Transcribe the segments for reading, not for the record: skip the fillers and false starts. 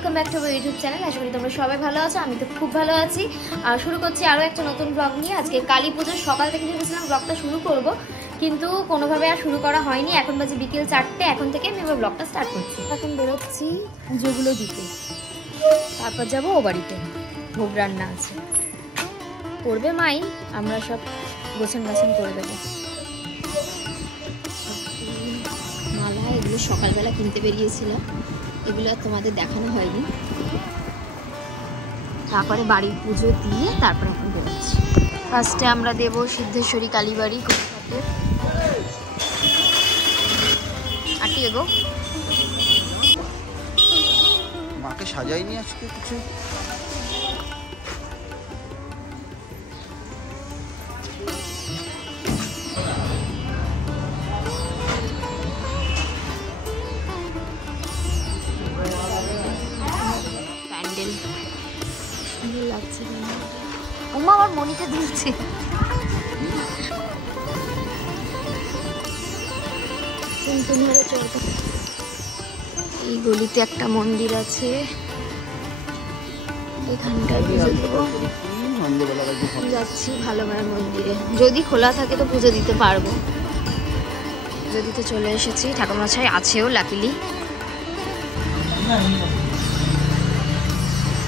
Welcome back to our YouTube channel. আশা করি তোমরা সবাই ভালো আছো, আমি তো খুব ভালো আছি। আর শুরু করছি আরও একটা নতুন ব্লগ নিয়ে। আজকে কালী পুজোর সকাল থেকে ভেবেছিলাম ব্লগটা শুরু করব, কিন্তু কোনোভাবে আর শুরু করা হয়নি। এখন বাজে বিকেল 4টে, এখন থেকে আমি এবার ব্লগটা স্টার্ট করছি। এখন বেরোচ্ছি পুজোগুলো দিতে, তারপর যাবো ও বাড়িতে, ভোগ রান্না আছে, করবে মাই, আমরা সব গোছান গাছান করে দেবো। মালা এগুলো সকালবেলা কিনতে বেরিয়েছিলাম, এগুলো আর তোমাদের দেখানো হয়নি। তারপরে বাড়ির পুজো দিয়ে তারপর এখন বেরোচ্ছি। ফার্স্টে আমরা দেব সিদ্ধেশ্বরী কালীবাড়ি কলকাতাতে। আটি এগো মাকে সাজাইনি আজকে কিছু। প্যান্ডেল সুন্দর লাগছে। ওমা আমার মনিটা দিচ্ছে। এই গলিতে একটা মন্দির আছে, এখানটায় পুজো দেবো। যাচ্ছি ভালো মায়ের মন্দিরে, যদি খোলা থাকে তো পুজো দিতে পারবো। পুজো দিতে চলে এসেছি, ঠাকুরমশাই আছেও লাকিলি।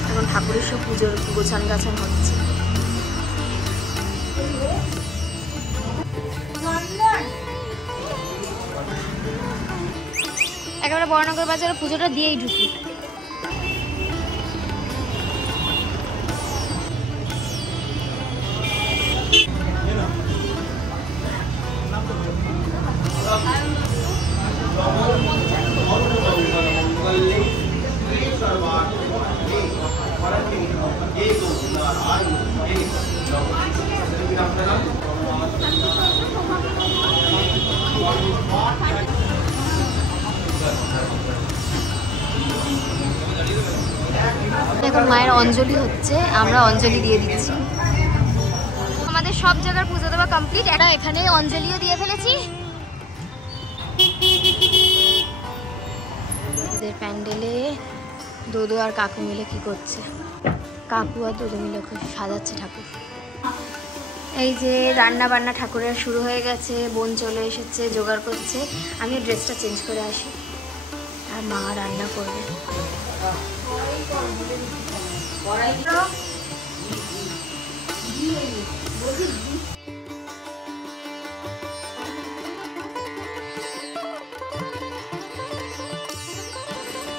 এখন ঠাকুরের সব পুজোর গোছান গাছান হচ্ছে। একেবারে বড়নগর বাজারে পুজোটা দিয়েই ঢুকি। এখন মায়ের অঞ্জলি হচ্ছে, আমরা অঞ্জলি দিয়ে দিচ্ছি। আমাদের সব জায়গার পুজো দেওয়া কমপ্লিট, এটা এখানে অঞ্জলিও দিয়ে ফেলেছি। প্যান্ডেলে দোদো আর কাকু মিলে কি করছে, কাকু আর দোদো মিলে সাজাচ্ছে ঠাকুর। এই যে রান্না বান্না ঠাকুরের শুরু হয়ে গেছে, বোন চলে এসেছে, জোগাড় করছে। আমি ড্রেসটা চেঞ্জ করে আসি, আর মা রান্না করবে।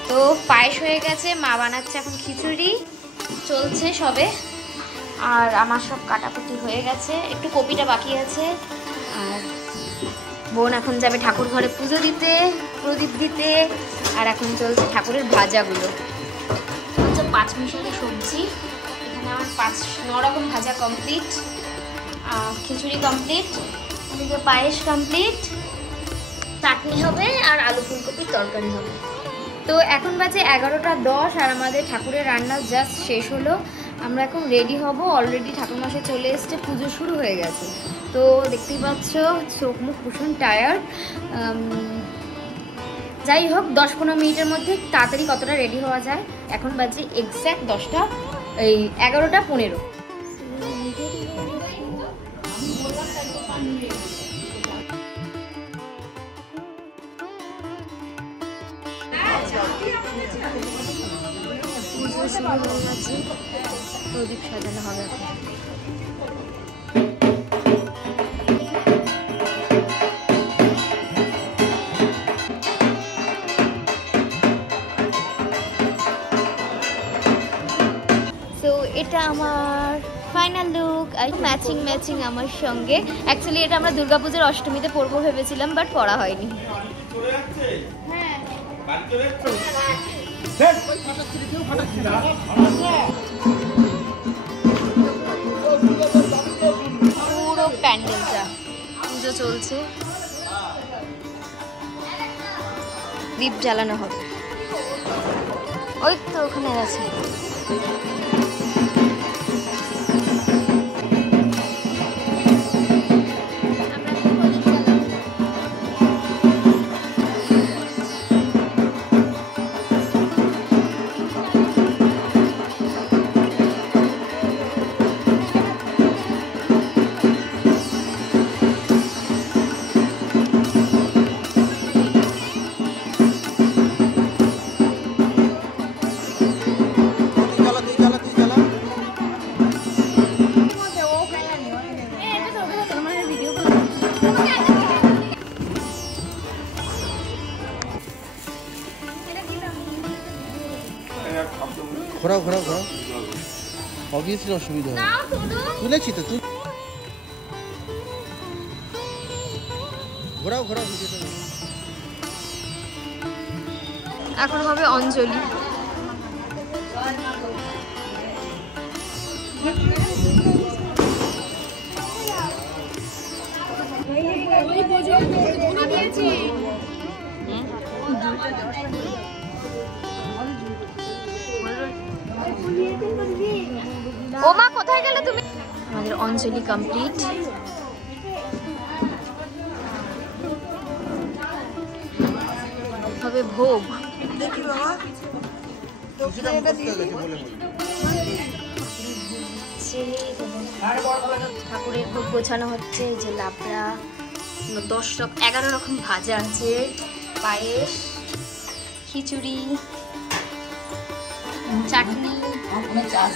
তো পায়েস হয়ে গেছে, মা বানাচ্ছে এখন খিচুড়ি চলছে সবে। আর আমার সব কাটাকুটি হয়ে গেছে, একটু কপিটা বাকি আছে। আর বোন এখন যাবে ঠাকুর ঘরে পুজো দিতে, প্রদীপ দিতে। আর এখন চলছে ঠাকুরের ভাজাগুলো, হচ্ছে 5 মিশালি সবজি। এখানে আমার 5-9 রকম ভাজা কমপ্লিট, খিচুড়ি কমপ্লিট, এদিকে পায়েস কমপ্লিট, চাটনি হবে আর আলু ফুলকপির তরকারি হবে। তো এখন বাজে 11টা 10 আর আমাদের ঠাকুরের রান্না জাস্ট শেষ হলো। আমরা এখন রেডি হব, অলরেডি ঠাকুরমশাই চলে এসছে, পুজো শুরু হয়ে গেছে। তো দেখতেই পাচ্ছ চোখ মুখ ভীষণ টায়ার্ড। যাই হোক 10-15 মিনিটের মধ্যে তাড়াতাড়ি কতটা রেডি হওয়া যায়। এখন বাজে এক্স্যাক্ট 11টা 15। পুজো শুরু হয়ে গেছে, প্রদীপ সাজানো হবে এখন। তো এটা আমার ফাইনাল লুক, আর ম্যাচিং আমার সঙ্গে। অ্যাকচুয়ালি এটা আমরা দুর্গাপুজোর অষ্টমীতে পরবো ভেবেছিলাম, বাট পরা হয়নি। পুরো প্যান্ডেলটা পুজো চলছে, দীপ জ্বালানো হবে। ওই তো ওখানে আছে। ঘোরাও ঘোরাও ঘোরাও, অবভিয়াসলি অসুবিধা হবে। তুলেছি তো তুই, ঘোরাও ঘোরাও ভিডিওটা। এখন হবে অঞ্জলি। ও মা, কোথায় গেলে তুমি? আমাদের অঞ্জলি কমপ্লিট। হবে ভোগ। ঠাকুরের ভোগ গোছানো হচ্ছে। এই যে লাবড়া, 11 রকম ভাজা আছে, পায়েস, খিচুড়ি, চাটনি,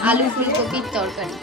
আলু ফুলকপির তরকারি।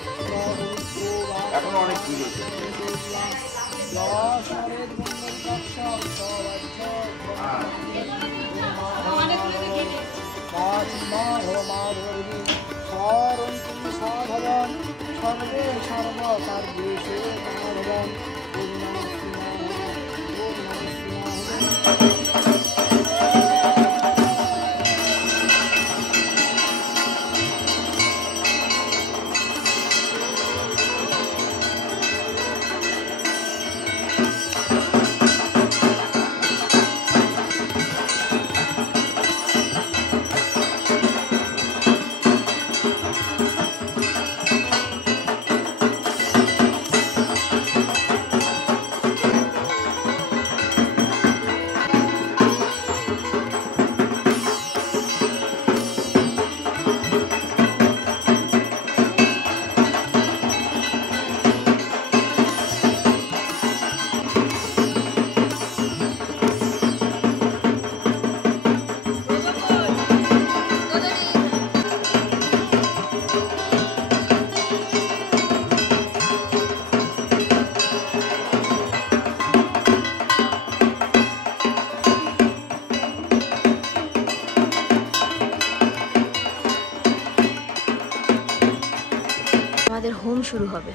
আমাদের হোম শুরু হবে,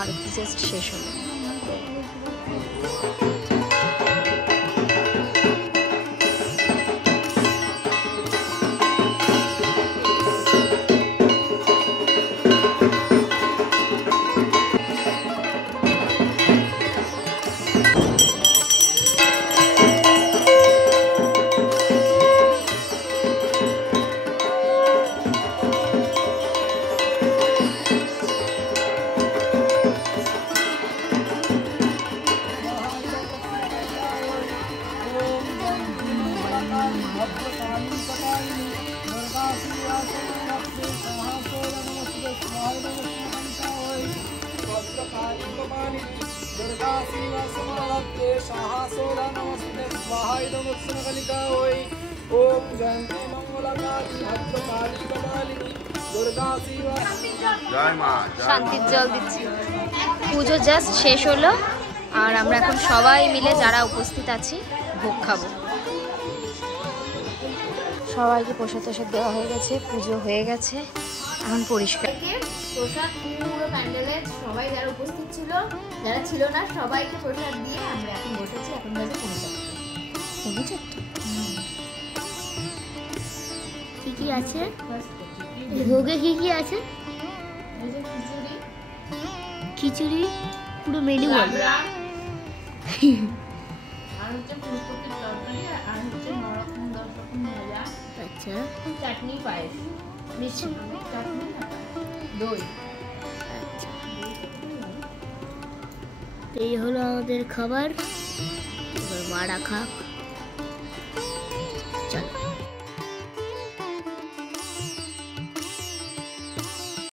আরতি জাস্ট শেষ হলো। শান্তির জল দিচ্ছি। পুজো জাস্ট শেষ হলো আর আমরা এখন সবাই মিলে যারা উপস্থিত আছি ভোগ খাবো। সবাইকে প্রসাদ টসাদ দেওয়া হয়ে গেছে, পুজো হয়ে গেছে, এখন পরিষ্কার। প্রসাদ পুরো প্যান্ডেলে সবাই যারা উপস্থিত ছিল, যারা ছিল না সবাইকে প্রসাদ দিয়ে আমরা এখন বসেছি। এখন বাজে 4:30। কি কি আছে ভোগে? কি কি আছে? খিচুড়ি পুরো মেনু বল। আর হচ্ছে ফুলকপির তরকারি, আর হচ্ছে 9 রকম 10 রকম ভাজা, আচ্ছা, চাটনি, পায়েস, মিষ্টি, চাটনি, দই। আচ্ছা, এই হলো আমাদের খাবার। এবার মা রাখা।